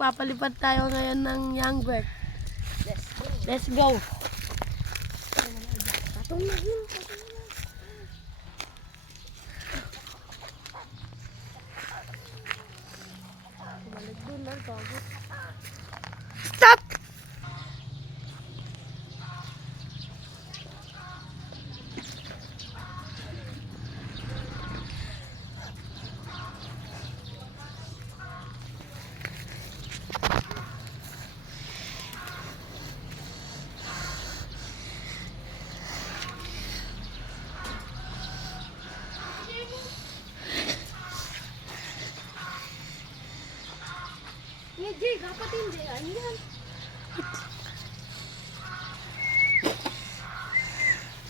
magpapalipad tayo ngayon ng young bird. Let's go. Patong na yun. Bumalik dun lang, bago. Stop! Jay, dapat hindi. Ano yan?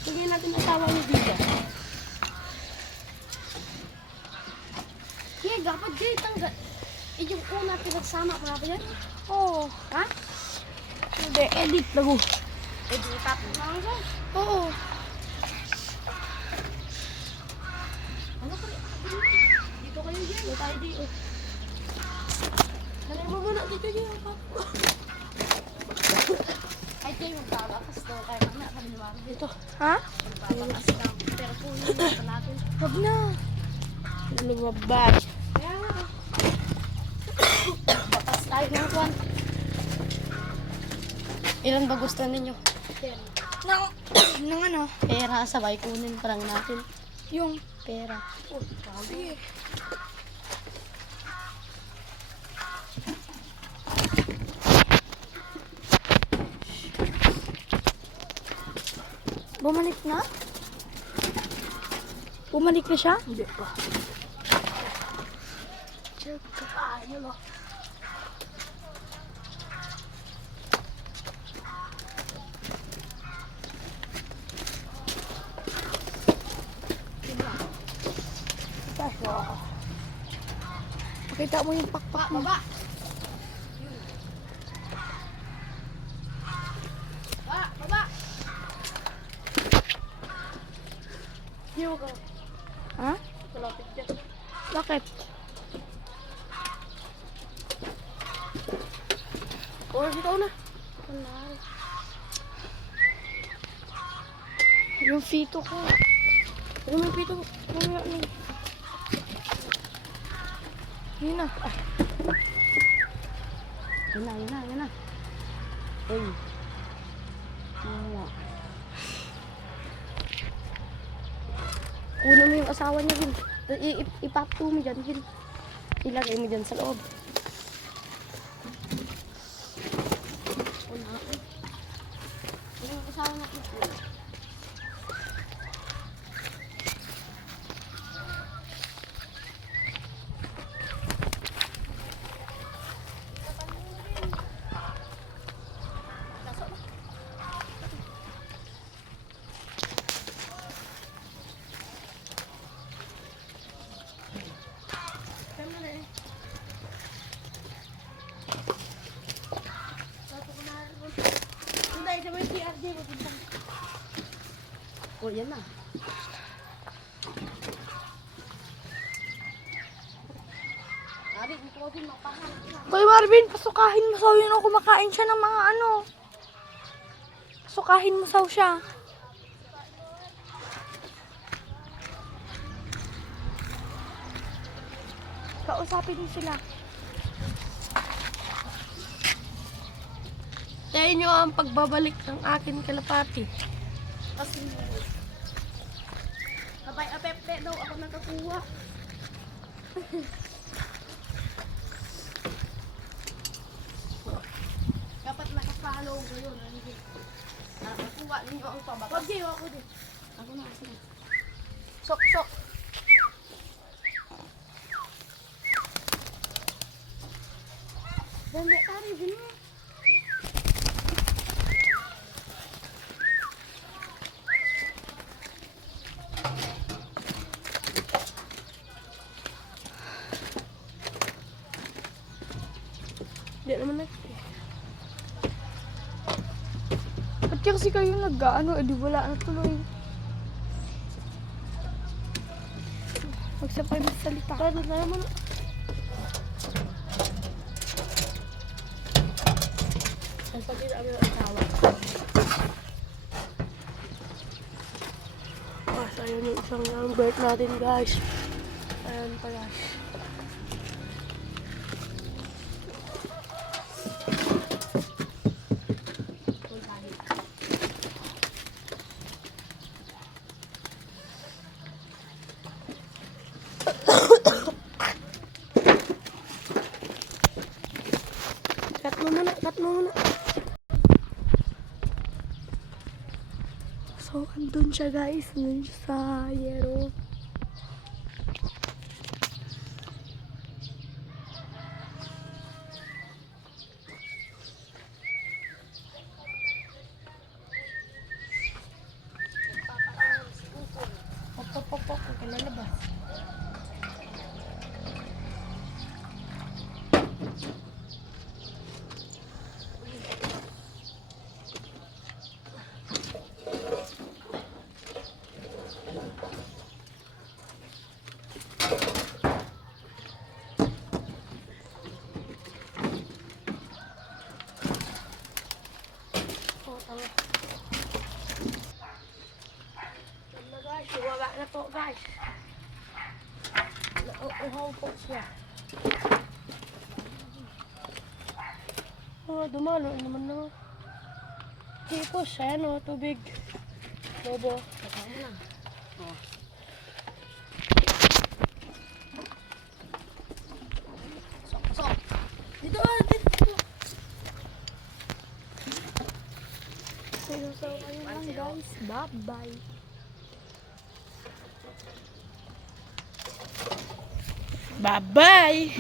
Hindi natin asawa yung video. Jay, dapat Jay, tanggal. Eh, yung una pinagsama mo na ba yan? Oo. Ha? Hindi, edit lago. Eh, di tapos na lang siya. Oo. Ano ka rin? Dito kayo, Jay. Dito tayo dito. Dali mo muna dito dito. Ay, Jay, magbabakas to. Kaya mamaya kami naman dito. Ha? Magbabakas lang. Pero kung yun pa natin. Huwag na. Lumabas. Kaya nga. Bakas tayo ng kwan. Ilan ba gusto ninyo? Nang ano? Pera, sabay kunin pa lang natin. Yung Pera. oh, sige. Bumalik na? Bumalik na siya? Hindi pa. Check. Ayun o. Pakita mo yung pakpak mo. Baba. Baba. Hiyo ka. Ha? Malapit dyan. Bakit? Oras ito na. Yung fito ko. Ano may pito? Mamaya na. Yun na. Ah. Yan na. Uy. Wala. Kunin mo yung asawa niya, Gin. Ipapto mo dyan, Gin. Ilagay mo dyan sa loob. Yung kasama na ito. O, yan na. Ari, ito din mapahan. Kuya Marvin, pasukahin mo saw yun o kumakain siya ng mga ano. Pasukahin mo saw siya. Kausapin mo sila. Tayo nyo ang pagbabalik ng akin kalapati. Kasi kabay apepe daw ako nakakuha. Dapat naka-follow ko yun. Nakakuha ninyo ang pabakas. Wag din, ako din. Ako na. Sok. Dali, tari, din mo. Hindi naman Ba't kasi kayo nag-ano, edi wala na tuloy. Magsapay magsalita. Pero naman. Pagkita kami ng asawa. So, ayun yung isang bird natin, guys. Ayan pala. Cut mo muna. So, andun siya, guys. Andun siya sa yero. Pop, huwag ka lalabas. Guys, bumaba na po, guys. Nauuhaw po siya. Dumalo naman na. Hipos, ayan o, tubig. Bobo. Kasama lang. Sok. Dito. So, ayun lang, guys. Bye-bye. Bye-bye!